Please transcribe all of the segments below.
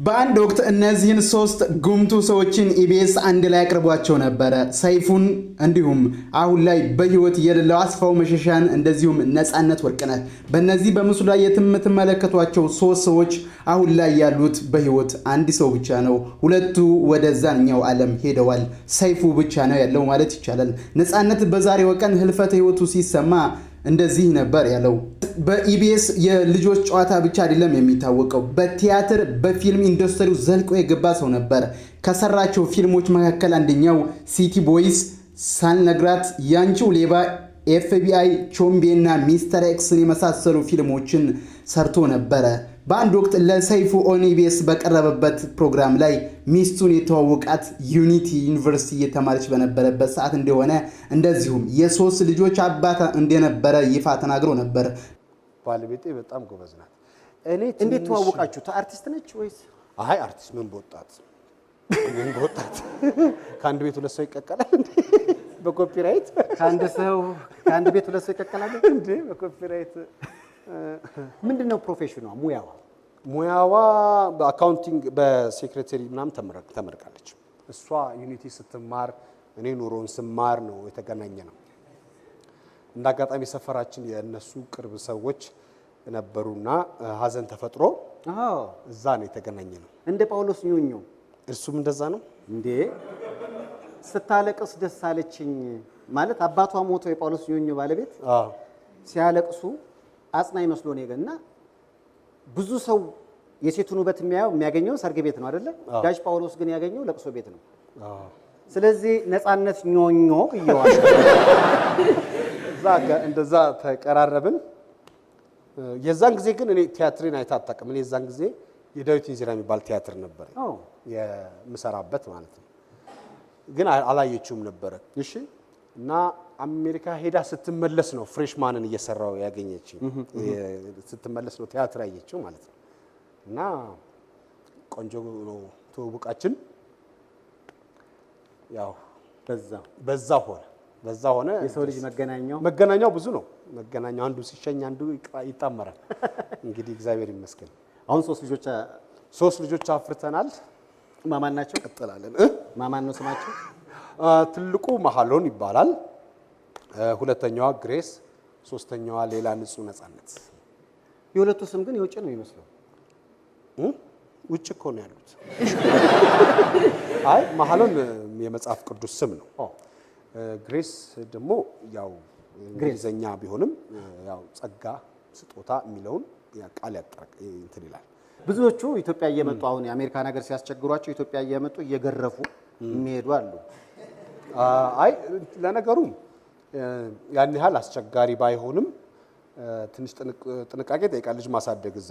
በአንድ ወቅት እነዚህን ሶስት ጉምቱ ሰዎችን ኢቢኤስ አንድ ላይ አቅርቧቸው ነበረ። ሰይፉን እንዲሁም አሁን ላይ በህይወት የሌለው አስፋው መሸሻን እንደዚሁም ነፃነት ወርቅነህ። በእነዚህ በምስሉ ላይ የምትመለከቷቸው ሶስት ሰዎች አሁን ላይ ያሉት በህይወት አንድ ሰው ብቻ ነው። ሁለቱ ወደዛኛው ዓለም ሄደዋል። ሰይፉ ብቻ ነው ያለው ማለት ይቻላል። ነፃነት በዛሬው ቀን ህልፈተ ህይወቱ ሲሰማ እንደዚህ ነበር ያለው። በኢቢኤስ የልጆች ጨዋታ ብቻ አይደለም የሚታወቀው፣ በቲያትር በፊልም ኢንዱስትሪው ዘልቆ የገባ ሰው ነበር። ከሰራቸው ፊልሞች መካከል አንደኛው ሲቲ ቦይስ፣ ሳልነግራት፣ ያንቺው ሌባ፣ ኤፍቢአይ፣ ቾምቤ እና ሚስተር ኤክስን የመሳሰሉ ፊልሞችን ሰርቶ ነበረ። በአንድ ወቅት ለሰይፉ ኦን ኢቢኤስ በቀረበበት ፕሮግራም ላይ ሚስቱን የተዋወቃት ዩኒቲ ዩኒቨርሲቲ የተማረች በነበረበት ሰዓት እንደሆነ እንደዚሁም የሶስት ልጆች አባት እንደነበረ ይፋ ተናግሮ ነበር። ባለቤቴ በጣም ጎበዝ ናት። እንዴት ተዋወቃችሁ? አርቲስት ነች ወይስ? አይ አርቲስት ምን በወጣት ከአንድ ቤት ሁለት ሰው ይቀቀላል እንዴ? በኮፒራይት ከአንድ ቤት ሁለት ሰው ይቀቀላል እንዴ? በኮፒራይት ምንድነው ፕሮፌሽኗ? ሙያዋ በአካውንቲንግ በሴክሬታሪ ምናምን ተመርቃለች። እሷ ዩኒቲ ስትማር እኔ ኑሮን ስማር ነው የተገናኘ ነው። እንዳጋጣሚ ሰፈራችን የነሱ ቅርብ ሰዎች ነበሩና ሀዘን ተፈጥሮ እዛ ነው የተገናኘ ነው። እንደ ጳውሎስ ኞኞ እርሱም እንደዛ ነው እንዴ? ስታለቅስ ደስ አለችኝ ማለት አባቷ ሞቶ የጳውሎስ ኞኞ ባለቤት ሲያለቅሱ አጽናኝ መስሎ ነው የገና። ብዙ ሰው የሴቱን ውበት የሚያገኘው ሰርግ ቤት ነው አይደለ? ጋሽ ጳውሎስ ግን ያገኘው ለቅሶ ቤት ነው። ስለዚህ ነፃነት ኞኞ ይያዋል። እንደዛ ተቀራረብን። የዛን ጊዜ ግን እኔ ቲያትርን አይታጣቅም። እኔ የዛን ጊዜ የዳዊት ኢንዚራ የሚባል ቲያትር ነበር የምሰራበት ማለት ነው። ግን አላየችውም ነበር። እሺ። እና አሜሪካ ሄዳ ስትመለስ ነው ፍሬሽማንን እየሰራው ያገኘችው። ስትመለስ ነው ቲያትር ያየችው ማለት ነው። እና ቆንጆ ነው ተውቡቃችን። ያው በዛ ሆነ። የሰው ልጅ መገናኛው ብዙ ነው። መገናኛው አንዱ ሲሸኝ አንዱ ይጣመራል። እንግዲህ እግዚአብሔር ይመስገን አሁን ሶስት ልጆች አፍርተናል። ማማን ናቸው? ቀጥላለን። ማማን ነው ስማቸው? ትልቁ መሐሎን ይባላል። ሁለተኛዋ ግሬስ፣ ሶስተኛዋ ሌላ ንጹህ ነፃነት። የሁለቱ ስም ግን የውጭ ነው የሚመስለው። ውጭ እኮ ነው ያሉት። አይ መሐሎን የመጽሐፍ ቅዱስ ስም ነው። ግሬስ ደግሞ ያው እንግሊዘኛ ቢሆንም ያው ጸጋ ስጦታ የሚለውን ቃል ያጠራቅ እንትን ይላል። ብዙዎቹ ኢትዮጵያ እየመጡ አሁን የአሜሪካን ሀገር ሲያስቸግሯቸው ኢትዮጵያ እየመጡ እየገረፉ የሚሄዱ አሉ። አይ ለነገሩ ያን ያህል አስቸጋሪ ባይሆንም ትንሽ ጥንቃቄ ጠይቃል። ልጅ ማሳደግ እዛ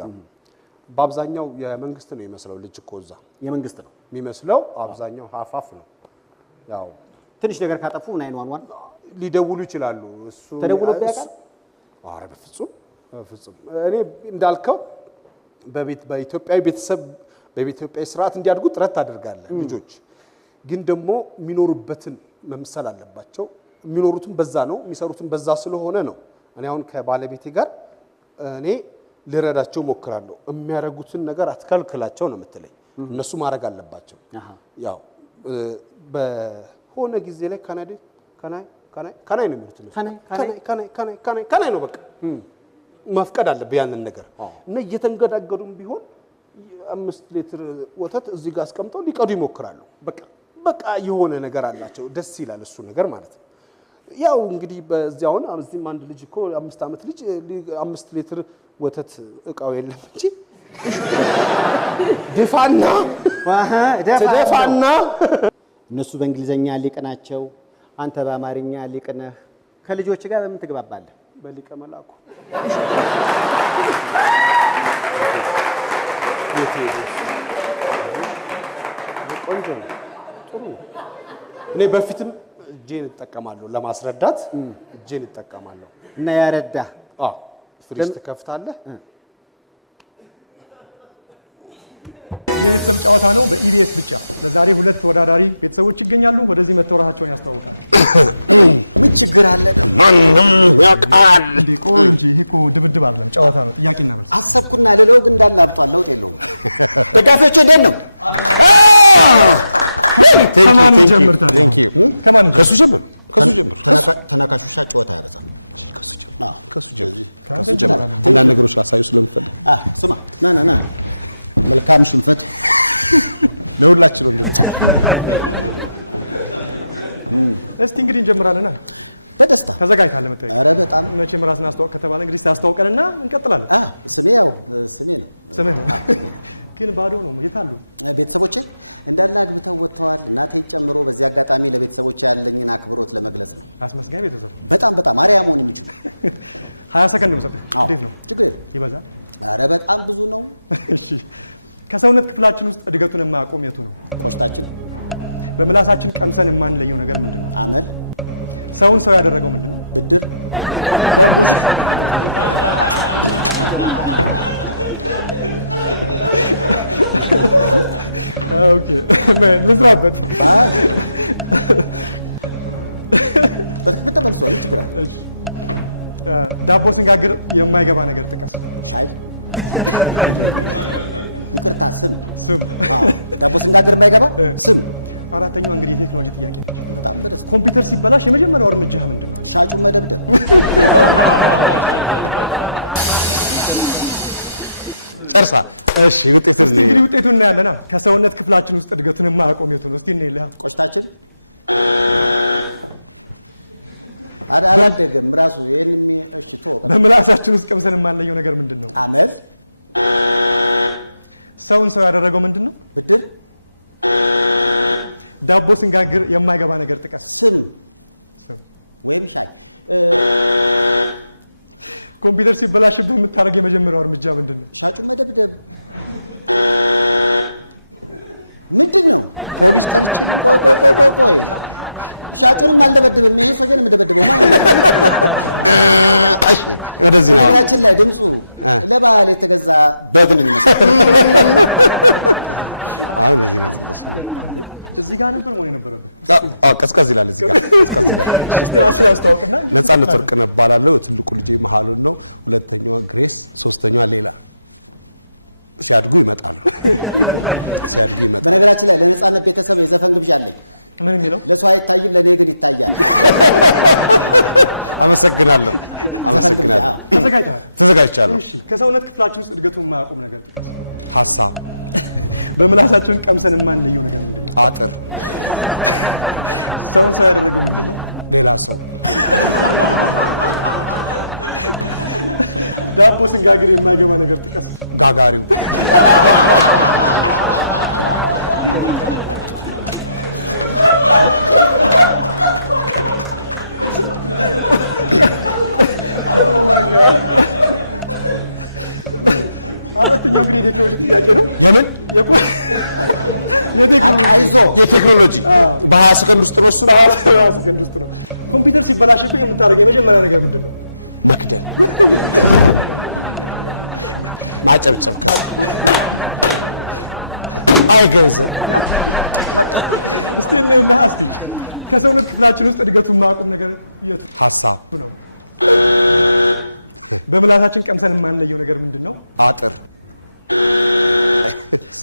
በአብዛኛው የመንግስት ነው የሚመስለው። ልጅ እኮ እዛ የመንግስት ነው የሚመስለው። አብዛኛው ሀፋፍ ነው። ያው ትንሽ ነገር ካጠፉ 911 ሊደውሉ ይችላሉ። እሱ ተደውሎበት ያውቃል? ኧረ በፍጹም። እኔ እንዳልከው በኢትዮጵያዊ ቤተሰብ በኢትዮጵያዊ ስርዓት እንዲያድጉ ጥረት ታደርጋለህ። ልጆች ግን ደግሞ የሚኖሩበትን መምሰል አለባቸው። የሚኖሩትን በዛ ነው፣ የሚሰሩትን በዛ ስለሆነ ነው። እኔ አሁን ከባለቤቴ ጋር እኔ ልረዳቸው ሞክራለሁ። የሚያደርጉትን ነገር አትከልክላቸው ነው የምትለኝ። እነሱ ማድረግ አለባቸው። ያው በሆነ ጊዜ ላይ ካናይ ነው የሚሉት። ካናይ ነው በቃ መፍቀድ አለብህ ያንን ነገር እና እየተንገዳገዱም ቢሆን 5 ሊትር ወተት እዚህ ጋር አስቀምጠው ሊቀዱ ይሞክራሉ። በቃ የሆነ ነገር አላቸው። ደስ ይላል እሱ ነገር ማለት ነው። ያው እንግዲህ በዚያውን እዚህም አንድ ልጅ እኮ 5 ዓመት ልጅ 5 ሊትር ወተት እቃው የለም እንጂ ደፋና እነሱ በእንግሊዘኛ ሊቅ ናቸው፣ አንተ በአማርኛ ሊቅ ነህ። ከልጆች ጋር በምን ትግባባለህ? በሊቀ መላኩ ቆንጆ ነው። ጥሩ። እኔ በፊትም እጄን እጠቀማለሁ ለማስረዳት። እጄን እጠቀማለሁ እና ያረዳ ፍሪጅ ትከፍታለህ። ዛሬ ተወዳዳሪ ቤተሰቦች ይገኛሉ። ወደዚህ መተው ራሳቸውን ያስተዋውቃሉ። እስቲ እንግዲህ እንጀምራለን። ተዘጋጅተን መቼም ራስን አስተዋወቅ ከተባለ እንግዲህ ታስተዋውቀንና እንቀጥላለን። ግን ባዶ ነው ጌታ ነው። አስመስጋኝ ነው። 20 ሰከንድ ይበቃል። ከሰውነት ክፍላችን ውስጥ እድገቱን የማያቆም የቱ ነው? በምላሳችን ቀምተን የማንለየው ነገር ሰውን ሰው ያደረገው ዳቦ ስንጋግር የማይገባ ነገር አራተኛው እንግዲህ ኮምፒውተር ሲበላሽ የመጀመሪያው እርምጃ እርሳ። እሺ እንግዲህ ውጤቱን እናያለን። ከሰውነት ክፍላችን ውስጥ እድገቱን የማያቆም የቱ ነው? እስኪ እንሄዳለን። በምራሳችን ውስጥ ቀምሰን የማንለየው ነገር ምንድን ነው? ሰውን ሰው ያደረገው ምንድን ነው? ዳቦ ስንጋግር የማይገባ ነገር ጥቀስ። ኮምፒውተር ሲበላሽብህ የምታደርገው የመጀመሪያው እርምጃ ምንድን ነው? ቀዝቀዝ ይላል። ከሰውነት ክፍላችን ውስጥ ገቶ በምላሳችን ቀምሰን የማንለየው ዳቦ ስንጋግር የማይገባ ነገር በምላሳችን ቀምሰን የማንለየው ነገር ምንድን ነው?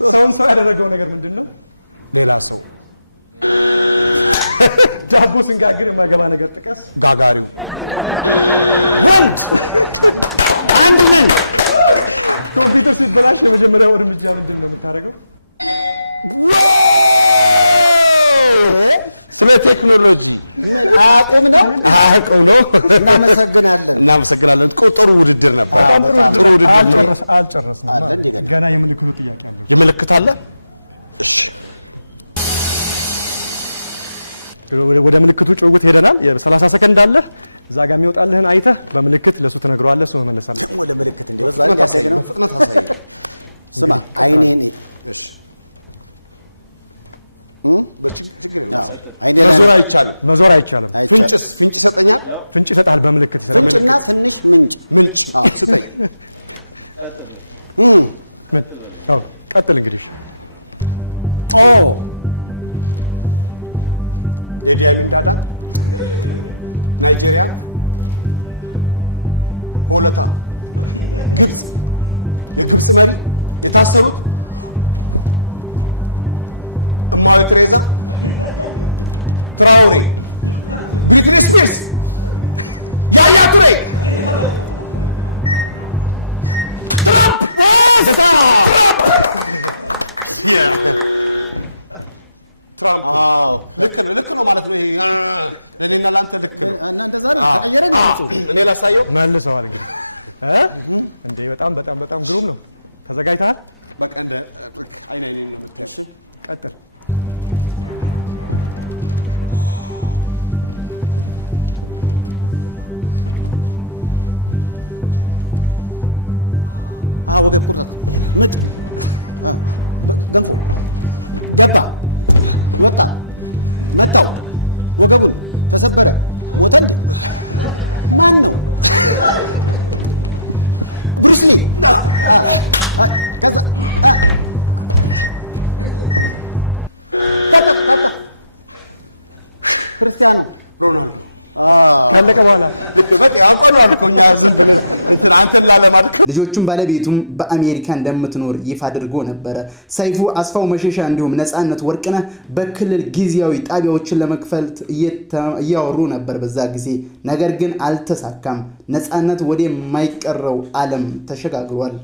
ሰውን ያደረገው ነገር ምንድን ነው? ዳቦ ስንጋግር የማይገባ ነገር ጥቀስ። አጋሪ የመጀመሪያው እርምጃ ነው የምታደርገው። ቴክኖሎጂ እናመሰግናለን። ቁጥሩ ውድድር ነው። አልጨረስንም። ገና ምልክት አለ። ወደ ምልክቱ ጭውውት ሄደናል። የ30 ሰከንድ አለ። እዛ ጋር የሚወጣልህን አይተህ በምልክት ለሱ ትነግረዋለህ። እሱ መመለስ አለ። መዞር አይቻልም። ፍንጭ ይሰጣል በምልክት ቀጥል እንግዲህ መልሰዋል። እንዴ በጣም በጣም በጣም ግሩም ነው። ተዘጋጅተሃል? ቀጥል። ልጆቹም ባለቤቱም በአሜሪካ እንደምትኖር ይፋ አድርጎ ነበረ። ሰይፉ አስፋው መሸሻ እንዲሁም ነፃነት ወርቅነህ በክልል ጊዜያዊ ጣቢያዎችን ለመክፈት እያወሩ ነበር በዛ ጊዜ። ነገር ግን አልተሳካም። ነፃነት ወደ የማይቀረው ዓለም ተሸጋግሯል።